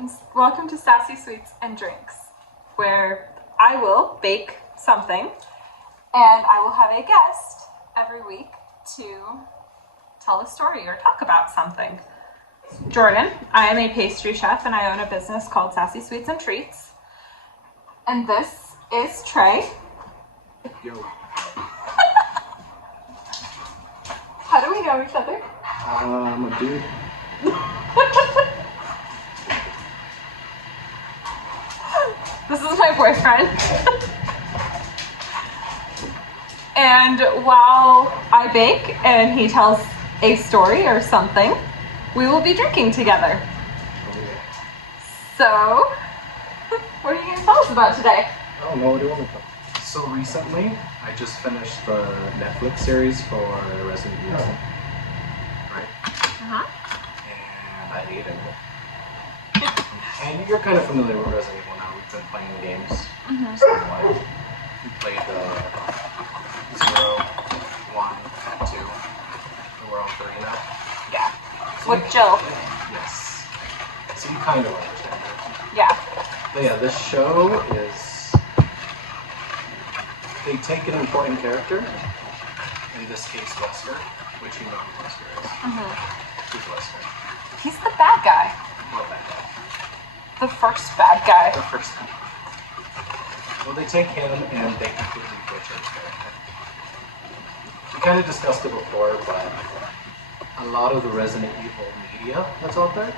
and welcome to Sassy Sweets and Drinks, where I will bake something and I will have a guest every week to tell a story or talk about something. Jordan, I am a pastry chef and I own a business called Sassy Sweets and Treats. And this is Trey. Yo. How do we know each other? I'm a dude. This is my boyfriend. And while I bake and he tells a story or something, we will be drinking together. So, what are you going to tell us about today? I don't know what do you want to talk. So recently, I just finished the Netflix series for Resident Evil. Right? And I ate it. And you're kind of familiar with Resident Evil now. We've been playing the games. So like, we played 0, 1, 2, and we're on 3 now. Yeah. So With Jill. Yes. So you kind of understand it. Yeah. But yeah, this show is, they take an important character, in this case Wesker, which you know who Wesker is. Who's Wesker? He's the bad guy. What bad guy? The first bad guy. The first time. Well, they take him and they completely butcher his character. We kind of discussed it before, but a lot of the Resident Evil media that's out there,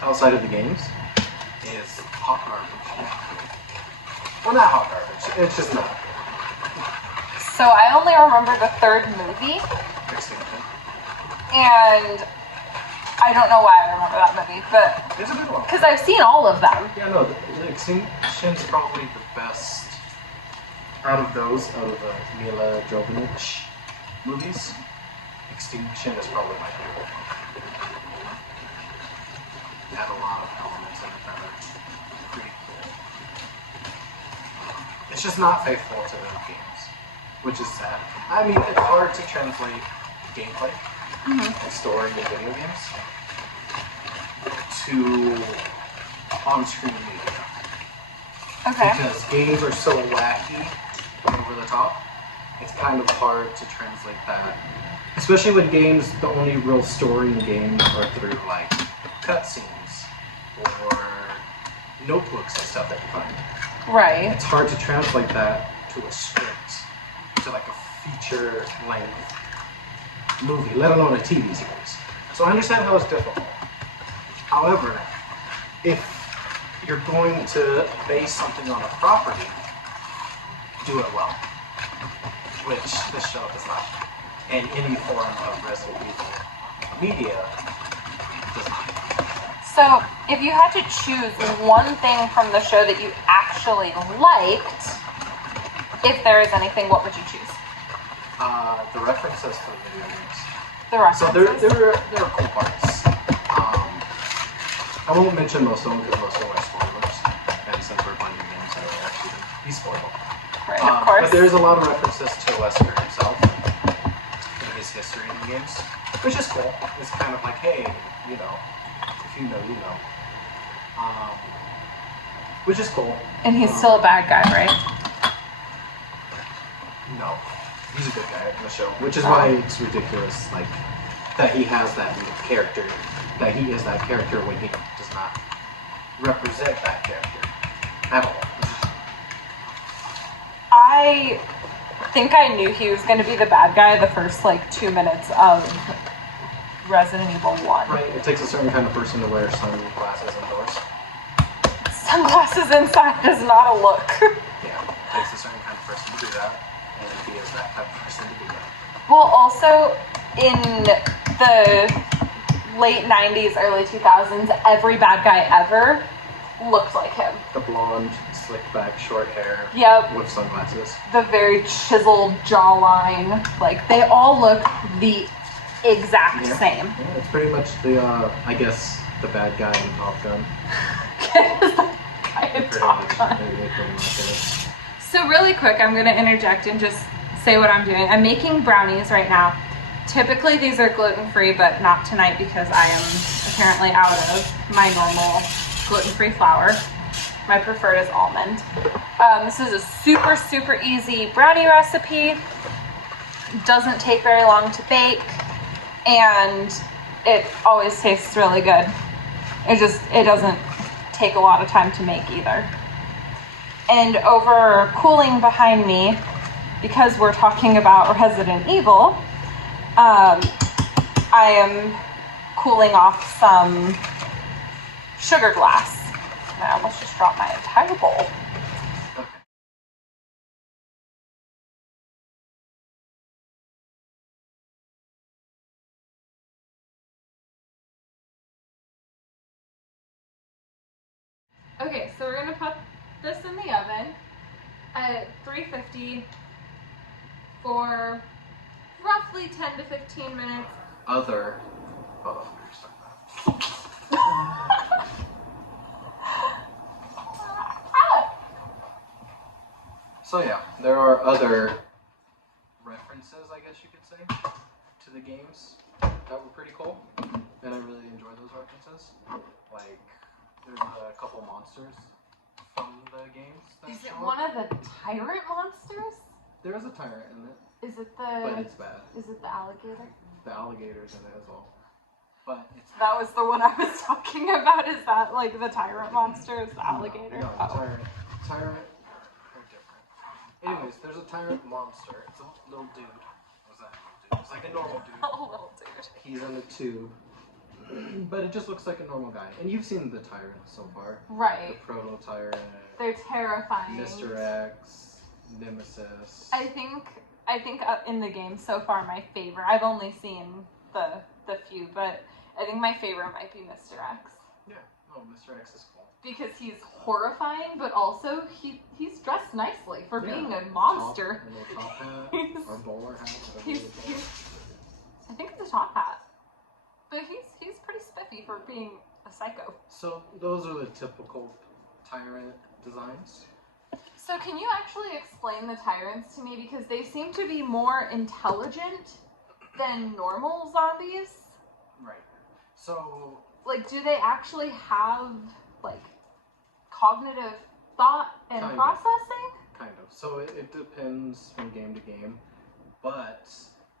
outside of the games, is hot garbage. Well, not hot garbage. It's just not. So I only remember the third movie, Extinction. and I don't know why I remember that movie, but It's a good one. because I've seen all of them. Yeah, no, the Extinction's probably the best out of those, out of the Mila Jovovich movies. Extinction is probably my favorite. It had a lot of elements in it that are pretty cool. It's just not faithful to the games, which is sad. I mean, it's hard to translate gameplay and story in video games to on-screen media. Okay. Because games are so wacky, over the top, it's kind of hard to translate that. Especially when games, the only real story in games are through like cutscenes or notebooks and stuff that you find. Right. It's hard to translate that to a script, to like a feature-length movie, let alone a TV series. So I understand how it's difficult. However, if you're going to base something on a property, do it well, which this show does not. And any form of Resident Evil media does not. So if you had to choose one thing from the show that you actually liked, if there is anything, what would you choose? The references to the video games. The references? So there are cool parts. I won't mention most of them because most of them are spoilers. And since we're playing the games, I will actually be spoiled. Right, of course. But there's a lot of references to Wesker himself and his history in the games, which is cool. It's kind of like, hey, you know, if you know, you know. Which is cool. And he's still a bad guy, right? No, he's a good guy in the show, which is why it's ridiculous, like, that he has that character, that he is that character when he does not represent that character at all. I think I knew he was going to be the bad guy the first, 2 minutes of Resident Evil 1. Right, it takes a certain kind of person to wear sunglasses indoors. Sunglasses inside is not a look. Yeah, it takes a certain kind of person to do that, and he is that type of person to do that. Well, also, in the late 90s, early 2000s, every bad guy ever looked like him. The blonde, slicked back, short hair, Yep. with sunglasses. The very chiseled jawline. They all look the exact same. Yeah, it's pretty much the, I guess, the bad guy in Top Gun. It pretty much is. So really quick, I'm going to interject and just say what I'm doing. I'm making brownies right now. Typically these are gluten-free, but not tonight because I am apparently out of my normal gluten-free flour. My preferred is almond. This is a super, super easy brownie recipe. Doesn't take very long to bake, and it always tastes really good. It doesn't take a lot of time to make either. And over cooling behind me, because we're talking about Resident Evil, I am cooling off some sugar glass. And I almost just dropped my entire bowl. Okay, so we're gonna put this in the oven at 350 for roughly 10 to 15 minutes. So yeah, there are other references, I guess you could say, to the games that were pretty cool, and I really enjoy those references. Like, there's a couple monsters from the games. Is it one of the tyrant monsters? There is a tyrant in it. Is it the? But it's bad. Is it the alligator? The alligator's in it as well. But it's that was the one I was talking about. Is that like the tyrant monster? Is the alligator? No, tyrant are different. Anyways, there's a tyrant monster. It's a little dude. What's that little dude? It's like a normal dude. A little dude. He's in a tube. But it just looks like a normal guy. And you've seen the tyrants so far. Right. The proto-tyrant. They're terrifying. Mr. X, Nemesis. I think in the game so far, my favorite. I've only seen the few, but I think my favorite might be Mr. X. Yeah. Oh, Mr. X is cool. Because he's horrifying, but also he's dressed nicely for being a monster. A little top hat, or bowler hat. He's I think it's a top hat. But he's pretty spiffy for being a psycho. So those are the typical tyrant designs. So can you actually explain the tyrants to me? Because they seem to be more intelligent than normal zombies. Right. So... like, do they actually have, like, cognitive thought and processing? Kind of. So it depends from game to game. But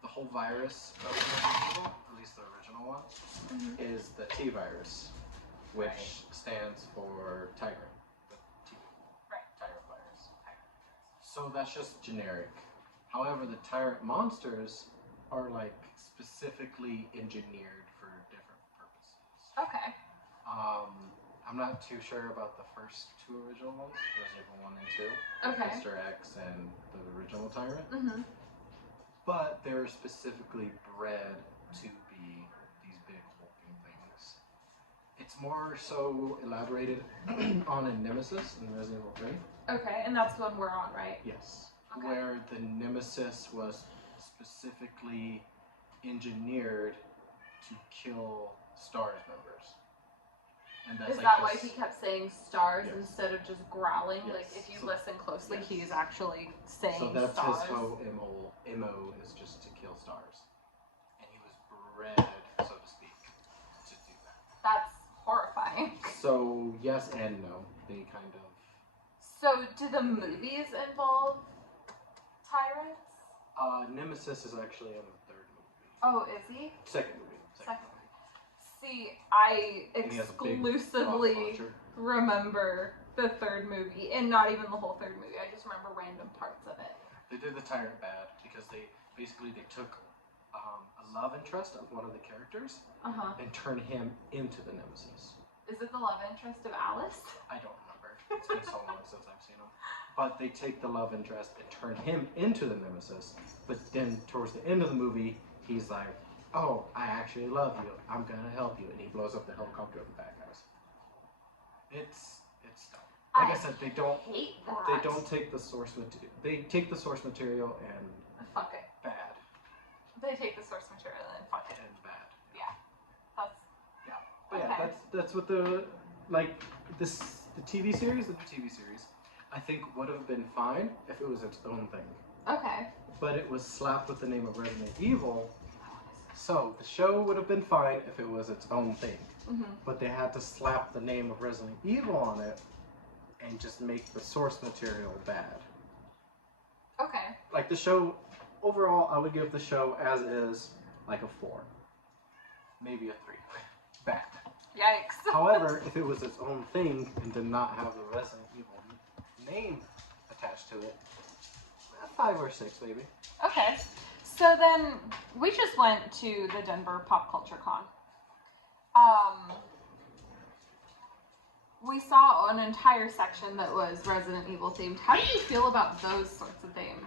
the whole virus of Resident Evil, at least the original one, is the T virus, which stands for tyrant. The T. Right. Tyrant virus. So that's just generic. However, the tyrant monsters are like specifically engineered for different purposes. Okay. I'm not too sure about the first two original ones, Resident Evil 1 and 2. Okay. Mr. X and the original Tyrant. Mm-hmm. But they were specifically bred to be these big hulking things. It's more so elaborated on a Nemesis in Resident Evil 3. Okay, and that's the one we're on, right? Yes. Okay. Where the Nemesis was specifically engineered to kill STARS members. And that's Is that why he kept saying stars instead of just growling? Yes. Like, if you listen closely, he's actually saying so that's stars. his whole MO is just to kill stars. And he was bred, so to speak, to do that. That's horrifying. So, yes and no. They kind of... So, do the movies involve tyrants? Nemesis is actually in the third movie. Oh, is he? Second movie. See, I And he has a big exclusively rocket launcher. remember the third movie, and not even the whole third movie. I just remember random parts of it. They did the tyrant bad because they took a love interest of one of the characters and turned him into the Nemesis. Is it the love interest of Alice? I don't remember. It's been so long since I've seen him. But they take the love interest and turn him into the Nemesis. But then towards the end of the movie, he's like, "Oh, I actually love you. I'm gonna help you," and he blows up the helicopter with the bad guys. It's dumb. Like I said, they don't take the source material. They take the source material and fuck it. Bad. They take the source material and fuck it. And bad. Yeah. That's But yeah, that's what the TV series, the new TV series, I think would have been fine if it was its own thing. Okay. But it was slapped with the name of Resident Evil, So the show would have been fine if it was its own thing, Mm-hmm. but they had to slap the name of Resident Evil on it and just make the source material bad. Okay. Like the show, overall, I would give the show as is like a 4, maybe a 3. Bad. Yikes. However, if it was its own thing and did not have the Resident Evil name attached to it, a 5 or 6 maybe. Okay. So then we just went to the Denver Pop Culture Con. We saw an entire section that was Resident Evil themed. How do you feel about those sorts of themes?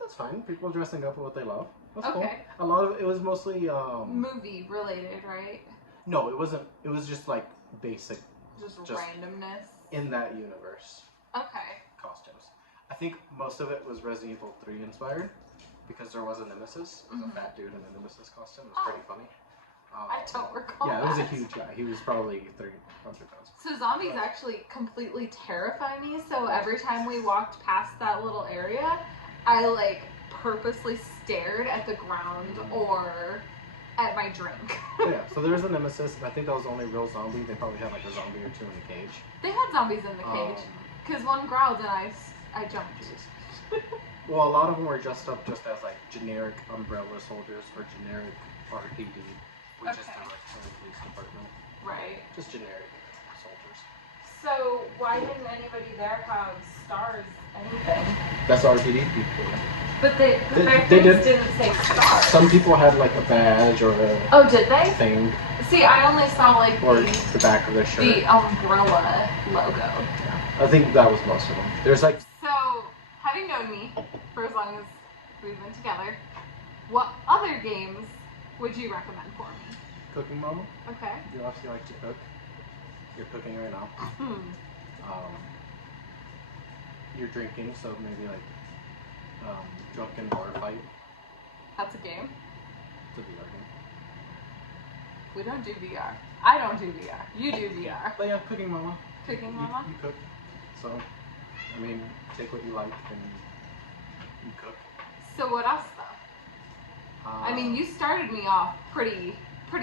That's fine. People dressing up with what they love. That's Okay. cool. A lot of it was mostly Movie related, right? No, it wasn't. It was just like basic Just Just- randomness. in that universe Okay. costumes. I think most of it was Resident Evil 3 inspired because there was a Nemesis. It was a fat dude in a Nemesis costume. It was pretty funny. I don't recall Yeah, it was a that. huge guy. He was probably 300 pounds. So zombies actually completely terrify me. So every time we walked past that little area, I like purposely stared at the ground or at my drink. But yeah, so there's a Nemesis. I think that was the only real zombie. They probably had like a zombie or two in the cage. They had zombies in the cage because one growled and I jumped. Well, a lot of them were dressed up just as like generic umbrella soldiers or generic RPD, which is the Rexburg Police Department. Right. Just generic soldiers. So why didn't anybody there have stars? Anything? That's RPD people. But the They things did. didn't say stars. Some people had like a badge or a Oh, did they? thing, See, I only saw like or the the back of their shirt. umbrella logo. I think that was most of them. There's like So, having known me for as long as we've been together, what other games would you recommend for me? Cooking Mama. Okay. You obviously like to cook. You're cooking right now. You're drinking, so maybe like drunken bar fight. That's a game. It's a VR game. We don't do VR. I don't do VR. You do VR. But yeah, Cooking Mama. Cooking Mama? You cook. So, I mean, take what you like and you cook. So what else though? I mean, you started me off pretty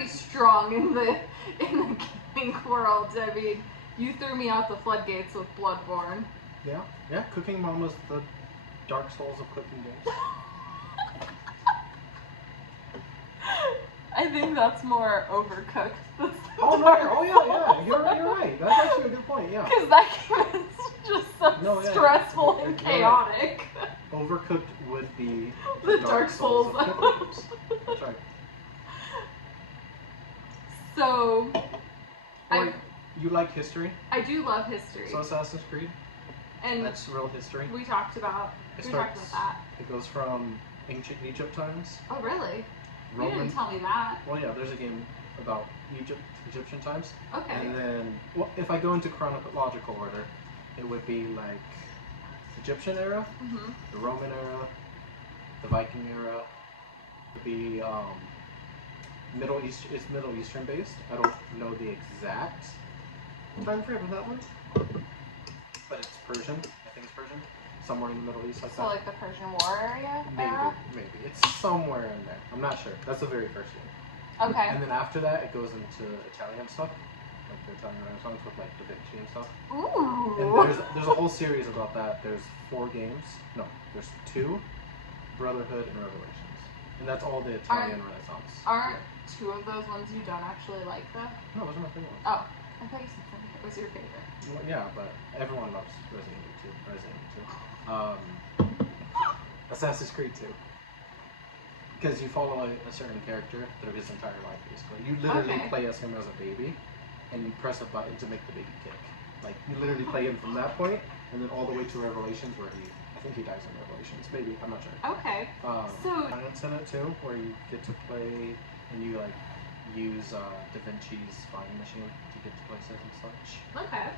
strong in the gaming world. I mean, you threw me out the floodgates with Bloodborne. Yeah. Cooking Mama's the Dark Souls of cooking games. I think that's more Overcooked. Yeah. You're right. That's actually a good point. Yeah. Because that game is just so stressful and You're right. chaotic. Overcooked would be The Dark Souls. of cooking games. That's right. So, You like history? I do love history. So Assassin's Creed, And that's real history. we talked about that. It goes from ancient Egypt times. Oh, really? You Roman. didn't tell me that. Well, yeah, there's a game about Egyptian times. Okay. And then, well, if I go into chronological order, it would be like Egyptian era, Mm-hmm. the Roman era, the Viking era. It would be Middle East. It's Middle Eastern based. I don't know the exact time frame of that one, but it's Persian. I think it's Persian. Somewhere in the Middle East, like So, that. like the Persian War area? Maybe. It's somewhere in there. I'm not sure. That's the very first game. Okay. And then after that, it goes into Italian stuff, like the Italian Renaissance with like Da Vinci and stuff. Ooh. And there's a whole series about that. There's 4 games. No, there's 2, Brotherhood and Revelations, and that's all the Italian Renaissance. Aren't 2 of those ones you don't actually like, though? No, those are my favorite ones. Oh, I thought you said something. It was your favorite. Well, yeah, but everyone loves Resident Evil 2. Resident Evil 2. Assassin's Creed 2. Because you follow a certain character through his entire life, basically. You literally play as him as a baby, and you press a button to make the baby kick. Like, you literally play him from that point, and then all the way to Revelations, where I think he dies in Revelations. Maybe, I'm not sure. Okay. So Science in it too, where you get to play, and you like use Da Vinci's flying machine to get to places and such. okay.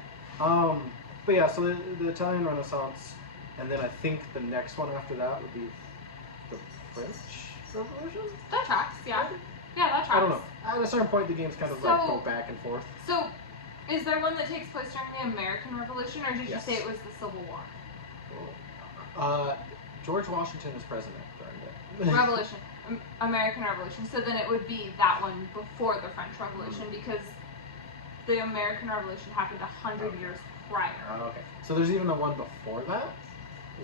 But yeah, so the Italian Renaissance, and then I think the next one after that would be the French Revolution? That tracks, yeah. Yeah, that tracks. I don't know. At a certain point, the games kind of like go back and forth. So, is there one that takes place during the American Revolution, or did you Yes. say it was the Civil War? George Washington is president during it. Revolution. American Revolution. So then it would be that one before the French Revolution because the American Revolution happened 100 years prior. Okay. So there's even a one before that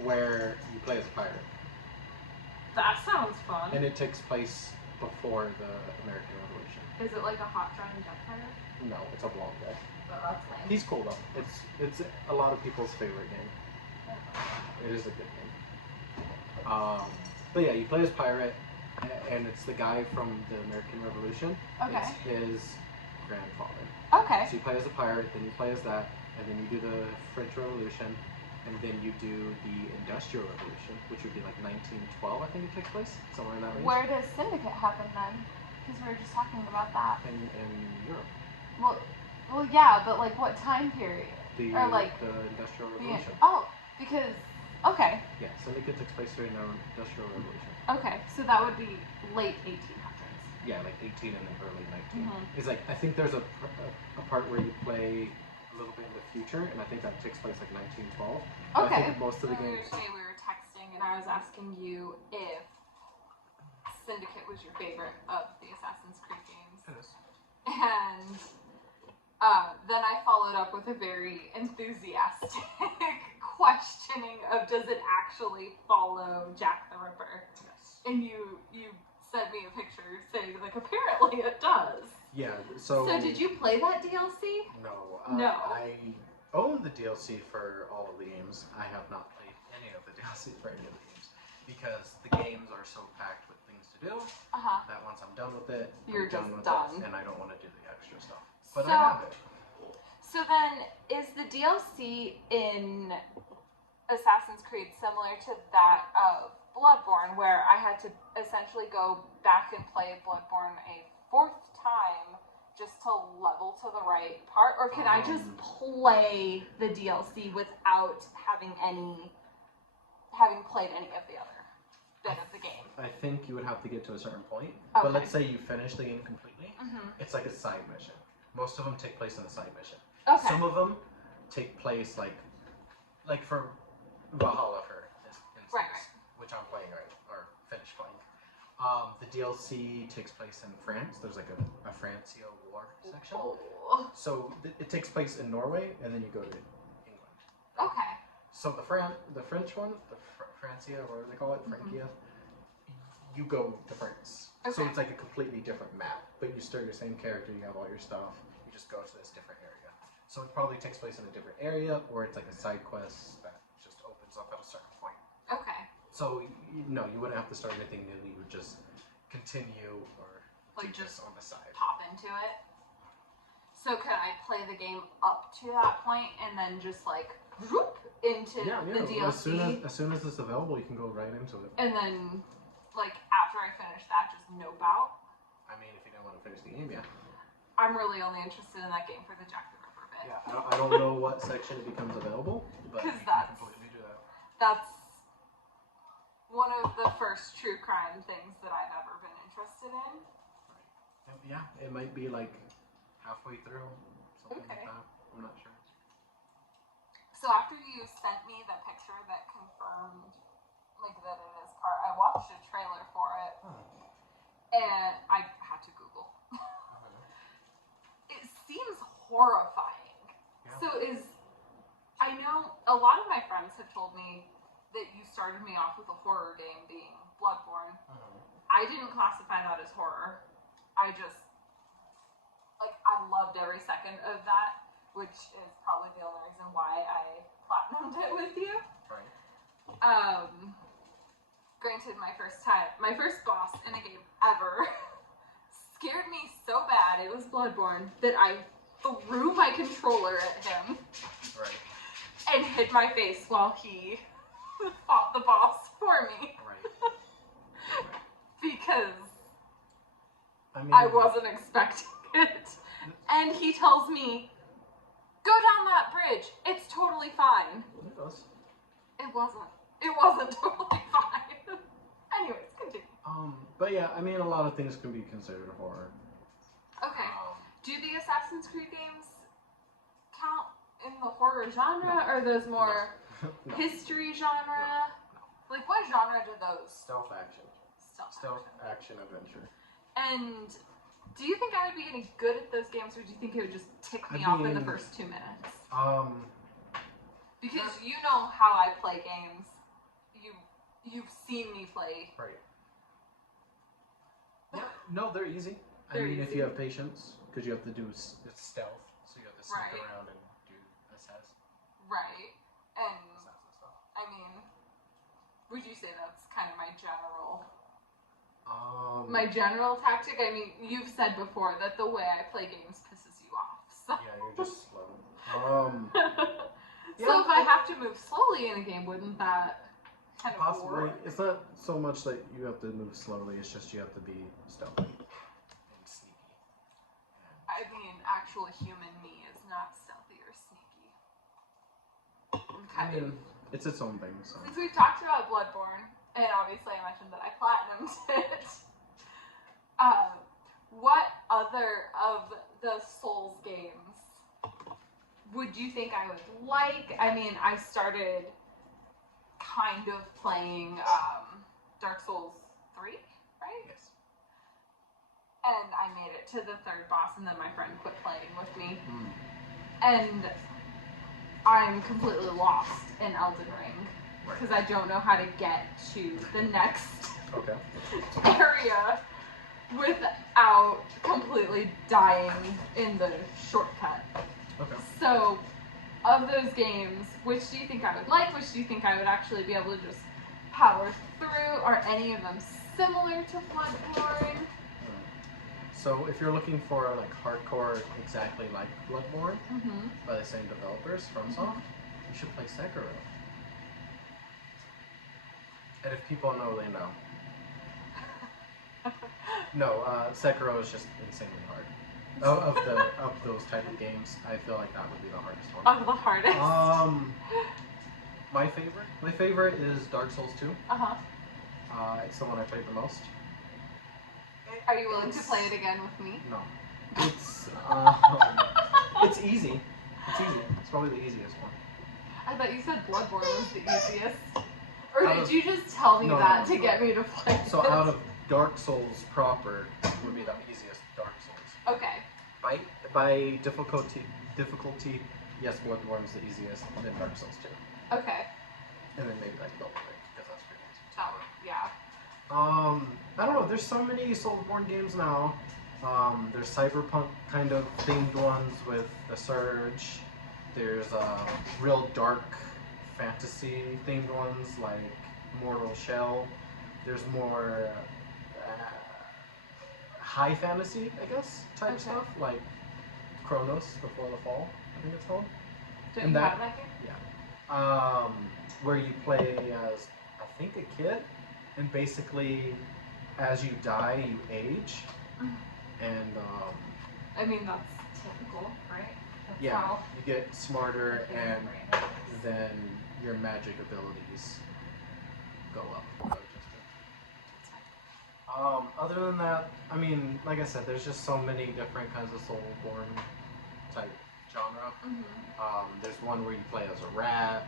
where you play as a pirate. That sounds fun. And it takes place before the American Revolution. Is it like a hot dry and duck pirate? No, it's a blonde guy. Oh, that's lame. He's cool though. It's a lot of people's favorite game. It is a good game. But yeah, you play as pirate, and it's the guy from the American Revolution. Okay. It's his grandfather. Okay. So you play as a pirate, then you play as that, and then you do the French Revolution, and then you do the Industrial Revolution, which would be like 1912, I think it takes place, somewhere in that range. Where does Syndicate happen then? Because we were just talking about that. In Europe. Well, yeah, but like what time period? The Industrial Revolution. Because okay. Yeah, Syndicate takes place during the Industrial Revolution. Okay, so that would be late 1800s. Yeah, like 18 and then early 19. Mm-hmm. It's like, I think there's a part where you play a little bit in the future, and I think that takes place like 1912. But Okay. I think most of the games. Today we were texting, and I was asking you if Syndicate was your favorite of the Assassin's Creed games. It is. And then I followed up with a very enthusiastic questioning of does it actually follow Jack the Ripper? Yes. And you sent me a picture saying like apparently it does. Yeah. So did you play that DLC? No. No. I own the DLC for all of the games. I have not played any of the DLC for any of the games because the games are so packed with things to do that once I'm done with it, You're I'm just with done. it, and I don't want to do the extra stuff. But So- I have it. So then, is the DLC in Assassin's Creed similar to that of Bloodborne, where I had to essentially go back and play Bloodborne a fourth time just to level to the right part, or can I just play the DLC without having played any of the other bit of the game? I think you would have to get to a certain point. Okay. But let's say you finish the game completely. Mm-hmm. It's like a side mission. Most of them take place in a side mission. Okay. Some of them take place like for Valhalla, for instance, Right. which I'm playing or finished playing. The DLC takes place in France. There's like a Francia war section. Oh. So it takes place in Norway, and then you go to England. Okay. So the French one, Francia, or whatever they call it, Francia, you go to France. Okay. So it's like a completely different map, but you start your same character, you have all your stuff, you just go to this different area. So it probably takes place in a different area, or it's like a side quest that just opens up at a certain point. Okay. So you wouldn't have to start anything new, you would just continue or Like do just this on the side. pop into it. So could I play the game up to that point and then just like whoop into the DLC? As soon as it's available, you can go right into it. And then like after I finish that, just nope out. I mean, if you don't want to finish the game, yeah. I'm really only interested in that game for the Jack the Ripper bit. Yeah, I don't know what section it becomes available, but you 'Cause can completely do that. That's one of the first true crime things that I've ever been interested in. And yeah, it might be like halfway through, something Okay. like that. I'm not sure. So after you sent me the picture that confirmed like that it is part, I watched a trailer for it and I had to Google. It seems horrifying. Yeah. So I know a lot of my friends have told me that you started me off with a horror game being Bloodborne. I didn't classify that as horror. I just, I loved every second of that, which is probably the only reason why I platinumed it with you. Right. Granted, my first boss in a game ever scared me so bad, it was Bloodborne, that I threw my controller at him. Right. And hid my face while he fought the boss for me. Right. Because I mean, I wasn't expecting it. And he tells me, go down that bridge. It's totally fine. It does. It wasn't. It wasn't totally fine. Anyways, continue. But yeah, I mean, a lot of things can be considered horror. Okay. Do the Assassin's Creed games count in the horror genre, or are those more No. history genre? No. Like, what genre do those? Stealth action. Stealth action adventure. And do you think I would be getting good at those games, or do you think it would just tick me off in the first 2 minutes? Because you know how I play games. You've seen me play. Right. Yeah. No, they're easy. They're if easy. you have patience, because you have to do it's stealth, so you have to sneak around and do assess. Right. And Assess and stuff. I mean, would you say that's kind of my general? My general tactic. I mean, you've said before that the way I play games pisses you off. So. Yeah, you're just slow. So if I have to move slowly in a game, wouldn't that kind of possibly work? It's not so much that you have to move slowly, it's just you have to be stealthy and sneaky. I mean, actual human me is not stealthy or sneaky. It's its own thing. So. Since we've talked about Bloodborne, and obviously I mentioned that I platinumed it, what other of the Souls games would you think I would like? I mean, I started kind of playing Dark Souls 3, right? Yes. And I made it to the 3rd boss, and then my friend quit playing with me. And I'm completely lost in Elden Ring because I don't know how to get to the next area without completely dying in the shortcut. Okay. So, of those games, which do you think I would like? Which do you think I would actually be able to just power through? Are any of them similar to Bloodborne? So if you're looking for like hardcore, exactly like Bloodborne by the same developers, FromSoft, you should play Sekiro. And if people know, they know. No, Sekiro is just insanely hard. Of those type of games, I feel like that would be the hardest one. Of the hardest. My favorite is Dark Souls 2. It's the one I played the most. Are you willing to play it again with me? No. It's easy. It's easy. It's probably the easiest one. I thought you said Bloodborne was the easiest. Or did you just tell me that to get me to play it? So out of Dark Souls proper would be the easiest Dark Souls. Okay. By difficulty, yes, Bloodborne's the easiest, and then Dark Souls 2. Okay. And then maybe like Elden Ring, because that's pretty easy. Yeah. I don't know, there's so many Soulsborne games now. There's cyberpunk kind of themed ones with The Surge. There's real dark fantasy themed ones like Mortal Shell. There's more high fantasy, I guess, type stuff, like Chronos Before the Fall, I think it's called. Don't you have that game? Yeah. Where you play as, I think, a kid, and basically, as you die, you age, and I mean, that's typical, right? That's yeah, you get smarter, and then your magic abilities go up. Other than that, I mean, like I said, there's just so many different kinds of Soulsborne type genre. There's one where you play as a rat.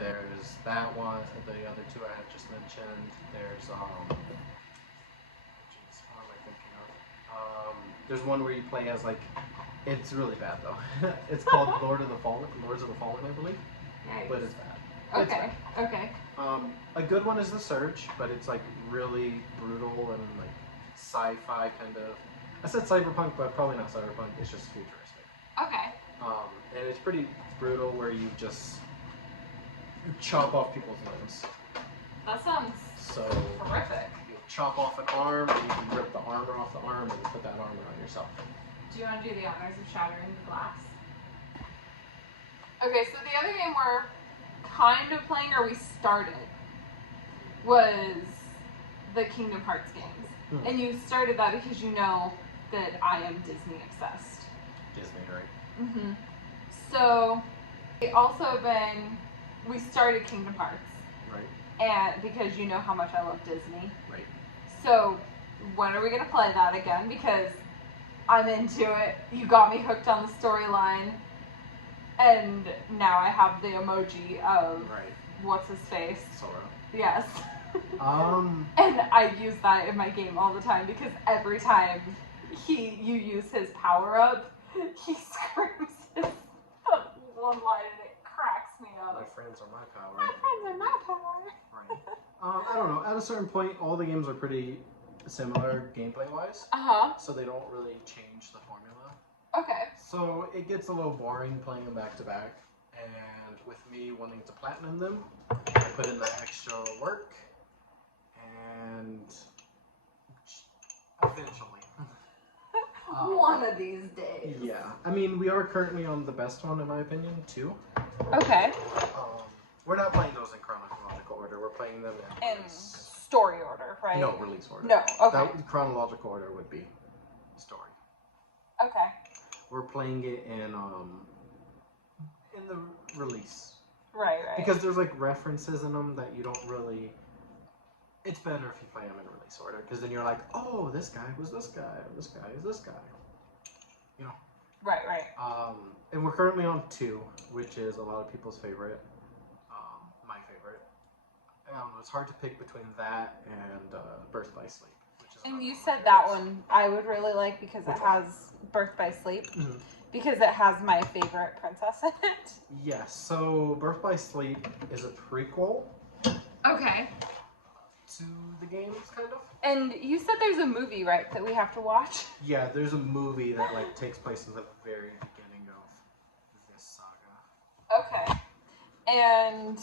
There's that one. The other two I had just mentioned. There's what am I thinking of? There's one where you play as like, it's really bad though. It's called Lords of the Fallen, I believe. Nice. But it's bad. Okay. Okay. A good one is The Surge, but it's like really brutal and like sci-fi kind of. I said cyberpunk, but probably not cyberpunk. It's just futuristic. Okay. And it's pretty brutal, where you just chop off people's limbs. That sounds horrific. You chop off an arm, and you can rip the armor off the arm, and put that armor on yourself. Do you want to do the honors of shattering the glass? Okay, so the other game we're kind of playing, or we started, was the Kingdom Hearts games. And you started that because you know that I am Disney obsessed. Disney, right? So, we started Kingdom Hearts. Right. And because you know how much I love Disney. Right. So, when are we going to play that again? Because I'm into it. You got me hooked on the storyline. And now I have the emoji of what's his face. Sora. Yes. And I use that in my game all the time because every time you use his power up, he screams his one line and it cracks me up. My friends are my power. My friends are my power. Right. I don't know. At a certain point, all the games are pretty similar gameplay wise. So they don't really change the formula. Okay. So it gets a little boring playing them back to back. And with me wanting to platinum them, I put in the extra work. And eventually. One of these days. Yeah. I mean, we are currently on the best one, in my opinion, 2. Okay. We're not playing those in chronological order. We're playing them in story order, right? No, release order. No, okay. That chronological order would be story. Okay. We're playing it in the release. Right. Because there's like references in them that you don't really. It's better if you play them in release order, because then you're like, oh, this guy was this guy, and this guy is this guy. You know. Right. And we're currently on 2, which is a lot of people's favorite. My favorite. It's hard to pick between that and Birth by Sleep. And you said that one I would really like because it has Birth by Sleep. Mm-hmm. Because it has my favorite princess in it. Yes, so Birth by Sleep is a prequel. Okay. To the games, kind of. And you said there's a movie, right, that we have to watch? Yeah, there's a movie that like takes place in the very beginning of this saga. Okay. And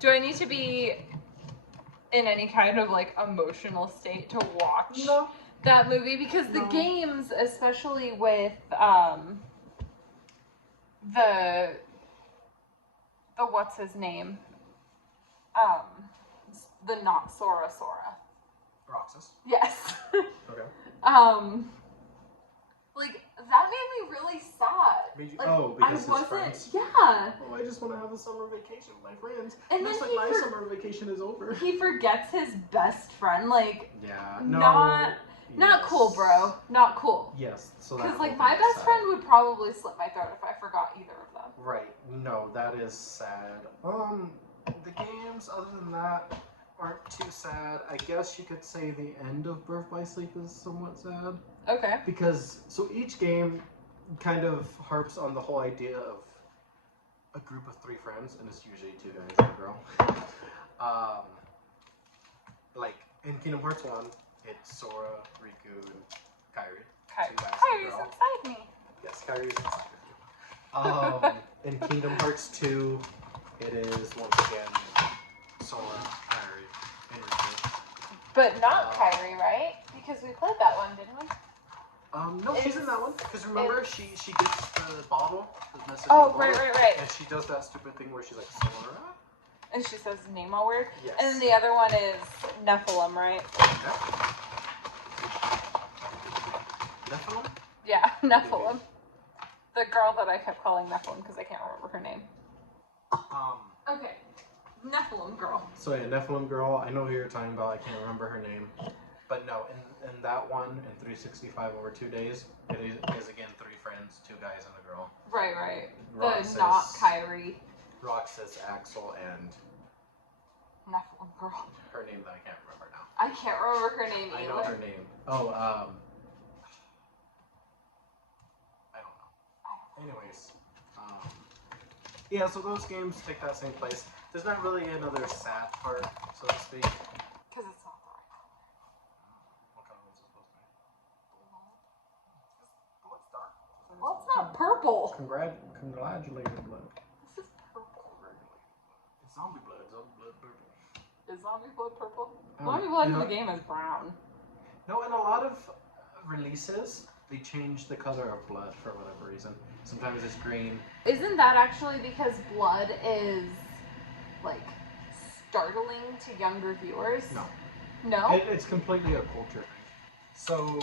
do I need to be in any kind of like emotional state to watch that movie? Because the games, especially with the what's his name? The not Sora. Roxas. Yes. Okay. Like that made me really sad. Because his friends. Yeah. Oh, I just want to have a summer vacation with my friends. And then like my summer vacation is over. He forgets his best friend. Like, yeah, not cool, bro. Not cool. Yes. So because like my best friend would probably slit my throat if I forgot either of them. Right. No, that is sad. The games, other than that, aren't too sad. I guess you could say the end of Birth by Sleep is somewhat sad. Okay. Because, so each game kind of harps on the whole idea of a group of 3 friends, and it's usually 2 guys and a girl. Like, in Kingdom Hearts 1, it's Sora, Riku, and Kairi. 2 guys and a girl. Kyrie's inside me. Yes, Kyrie's inside of you. In Kingdom Hearts 2, it is, once again, Sora, Kairi, and Riku. But not Kairi, right? Because we played that one, didn't we? No, she's in that one. Because remember, she gets the bottle. Right. And she does that stupid thing where she's like, Sora? And she says name all weird. Yes. And then the other one is Nephilim, right? Okay. Nephilim? Yeah, Nephilim. The girl that I kept calling Nephilim because I can't remember her name. Okay. Nephilim girl. So yeah, Nephilim girl. I know who you're talking about. I can't remember her name. But no, in that one, in 365 over 2 days, it is again 3 friends, 2 guys and a girl. Right. Roxas, the not Kairi. Roxas, Axel, and Nephilim girl. Her name that I can't remember now. I can't remember her name either. I know her name. Oh, I don't know. Anyways, yeah, so those games take that same place. There's not really another sad part, so to speak. Because it's not the right color. What color is it supposed to be? Blood's dark. Well, it's not purple. Congratulated blood. This is purple. It's zombie blood. Zombie blood purple. Is zombie blood purple? Zombie blood in the game is brown. No, in a lot of releases, they change the color of blood for whatever reason. Sometimes it's green. Isn't that actually because blood is, like, startling to younger viewers? No. No? It's completely a culture thing. So,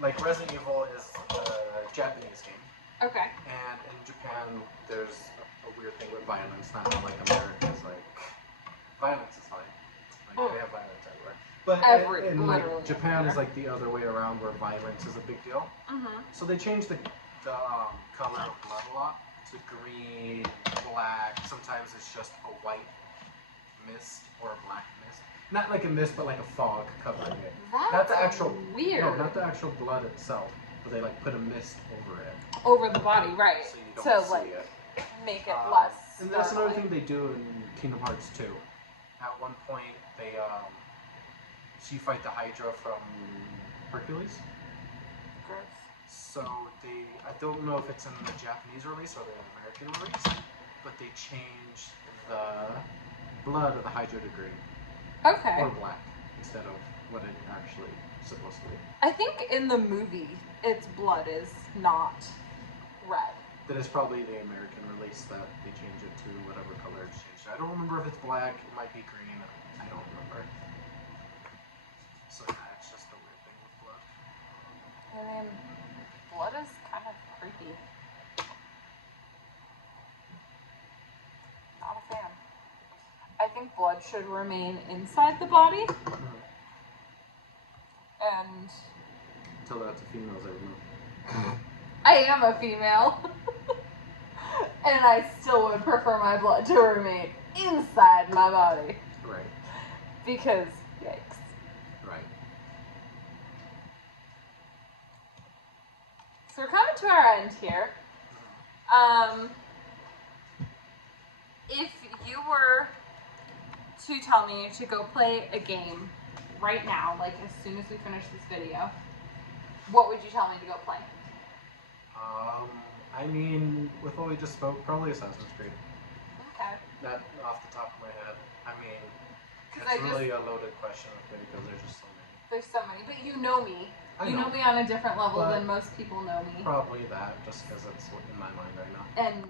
like, Resident Evil is a Japanese game. Okay. And in Japan, there's a weird thing with violence. Not like America's, like, violence is fine. Like, they have violence everywhere. But in like, Japan is like the other way around, where violence is a big deal. Mm-hmm. So they changed the color of blood a lot to green, black. Sometimes it's just a white mist or a black mist. Not like a mist, but like a fog covering it. That's not the actual weird. No, not the actual blood itself, but they like put a mist over it. Over the body, right? So you don't see like it. make it less. And that's another thing they do in Kingdom Hearts 2. At one point, they so you fight the Hydra from Hercules. Gross. So I don't know if it's in the Japanese release or the American release, but they changed the blood of the Hydra to green. Okay. Or black instead of what it actually is supposed to be. I think in the movie, its blood is not red. That is probably the American release that they change it to whatever color it's changed. I don't remember if it's black, it might be green, I don't remember. So yeah, it's just a weird thing with blood. I mean, blood is kind of creepy. Not a fan. I think blood should remain inside the body. Mm-hmm. And Tell that to females, everyone. I am a female. And I still would prefer my blood to remain inside my body. Right. Because, yikes. Right. So we're coming to our end here. If you were to tell me to go play a game right now, like as soon as we finish this video, what would you tell me to go play? I mean, with what we just spoke, probably Assassin's Creed. Okay. Not off the top of my head. I mean, Because it's really a loaded question with me because there's just so many. There's so many, but you know me. I You know. know me on a different level But than most people know me. Probably that, just because it's in my mind right now. And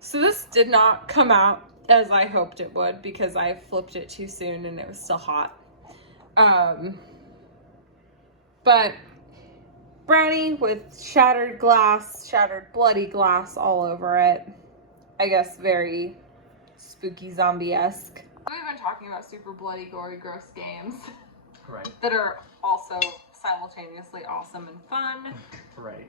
so this did not come out as I hoped it would because I flipped it too soon and it was still hot. But brownie with shattered bloody glass all over it. I guess very spooky zombie-esque. We've been talking about super bloody, gory, gross games. Right. That are also simultaneously awesome and fun. Right.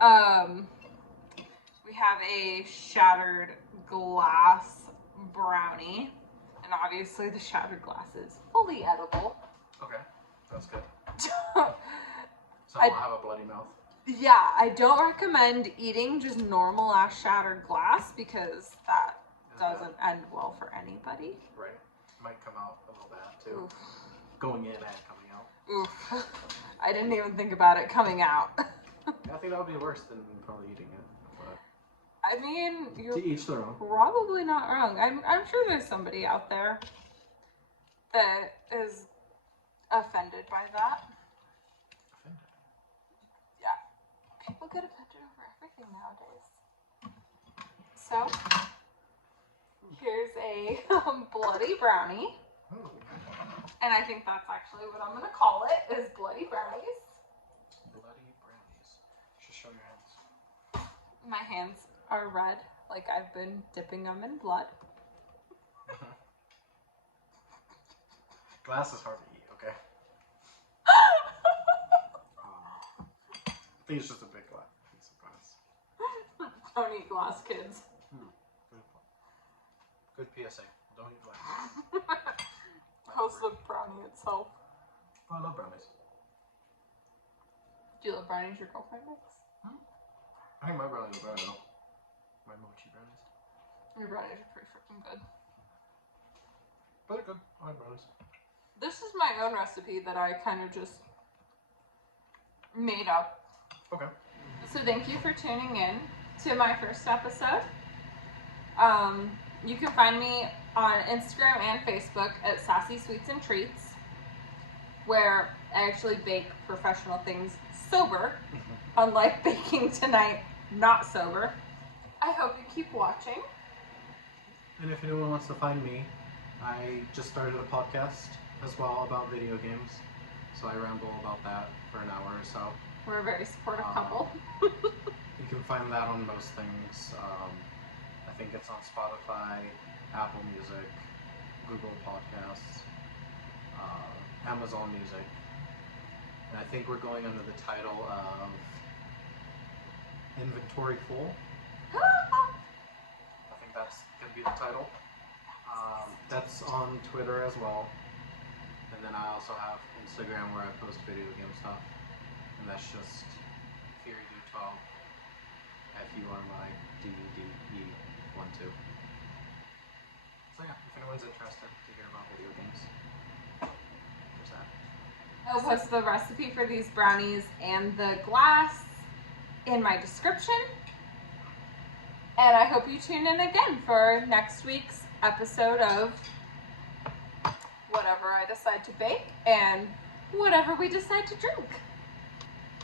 We have a shattered glass brownie. And obviously the shattered glass is fully edible. Okay. That's good. So I don't have a bloody mouth. Yeah, I don't recommend eating just normal ass shattered glass because that doesn't end well for anybody. Right. Might come out a little bad too. Oof. Going in and coming out. Oof. I didn't even think about it coming out. I think that would be worse than probably eating it. But I mean, you're to each their own. probably not wrong. I'm sure there's somebody out there that is offended by that. Offended? Yeah. People get offended over everything nowadays. So, here's a bloody brownie. Ooh. And I think that's actually what I'm going to call it, is bloody brownies. Bloody brownies. Just show your hands. My hands are red, like I've been dipping them in blood. Glass is hard to eat, okay? I think it's just a big piece of glass. Don't eat glass, kids. Good PSA. Don't eat glass. How's the brownie itself? Oh, I love brownies. Do you love brownies your girlfriend makes? I think my brownies are better though. My mochi brownies. Your brownies are pretty freaking good. But they're good. I like brownies. This is my own recipe that I kind of just made up. Okay. So thank you for tuning in to my first episode. You can find me on Instagram and Facebook at Sassy Sweets and Treats, where I actually bake professional things sober, unlike baking tonight not sober. I hope you keep watching. And if anyone wants to find me, I just started a podcast as well about video games. So I ramble about that for an hour or so. We're a very supportive couple. You can find that on most things. I think it's on Spotify, Apple Music, Google Podcasts, Amazon Music. And I think we're going under the title of Inventory Full. I think that's going to be the title. That's on Twitter as well. And then I also have Instagram where I post video game stuff. And that's just FuryDude12. FURYDUDE12. So yeah, if anyone's interested to hear about video games, there's that. I'll post the recipe for these brownies and the glass in my description. And I hope you tune in again for next week's episode of whatever I decide to bake and whatever we decide to drink.